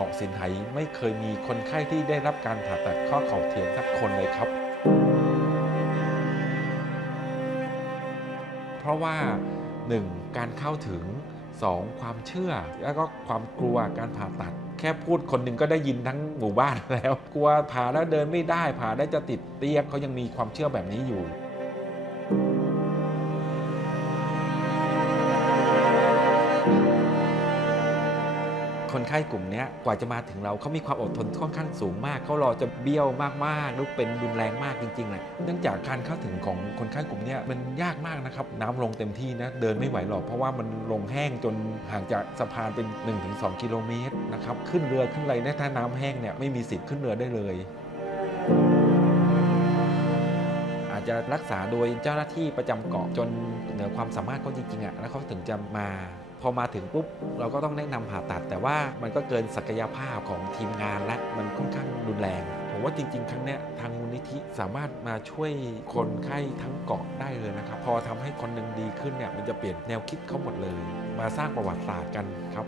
เกาะสินไถไม่เคยมีคนไข้ที่ได้รับการผ่าตัดข้อเข่าเทียมสักคนเลยครับ เพราะว่า 1. การเข้าถึง 2. ความเชื่อ แล้วก็ความกลัวการผ่าตัด แค่พูดคนหนึ่งก็ได้ยินทั้งหมู่บ้านแล้ว กลัวผ่าแล้วเดินไม่ได้ผ่าได้จะติดเตียงเขายังมีความเชื่อแบบนี้อยู่ คนไข้กลุ่มนี้กว่าจะมาถึงเราเขามีความอดทนค่อนข้างสูงมากเขารอจะเบี้ยวมากๆหรือเป็นรุนแรงมากจริงๆแหละเนื่องจากการเข้าถึงของคนไข้กลุ่มนี้มันยากมากนะครับน้ำลงเต็มที่นะเดินไม่ไหวหรอกเพราะว่ามันลงแห้งจนห่างจากสะพานเป็น 1-2 กิโลเมตรนะครับขึ้นเรือขึ้นอะไรถ้าน้ำแห้งเนี่ยไม่มีสิทธิ์ขึ้นเรือได้เลยอาจจะรักษาโดยเจ้าหน้าที่ประจำเกาะจนเหนือความสามารถเขาจริงๆอะแล้วเขาถึงจะมา พอมาถึงปุ๊บเราก็ต้องแนะนำผ่าตัด แต่ว่ามันก็เกินศักยภาพของทีมงานและมันค่อนข้างรุนแรง ผมว่าจริง ๆ ครั้งเนี้ยทางมูลนิธิสามารถมาช่วยคนไข้ทั้งเกาะได้เลยนะครับ พอทำให้คนหนึ่งดีขึ้นเนี่ยมันจะเปลี่ยนแนวคิดเขาหมดเลย มาสร้างประวัติศาสตร์กันครับ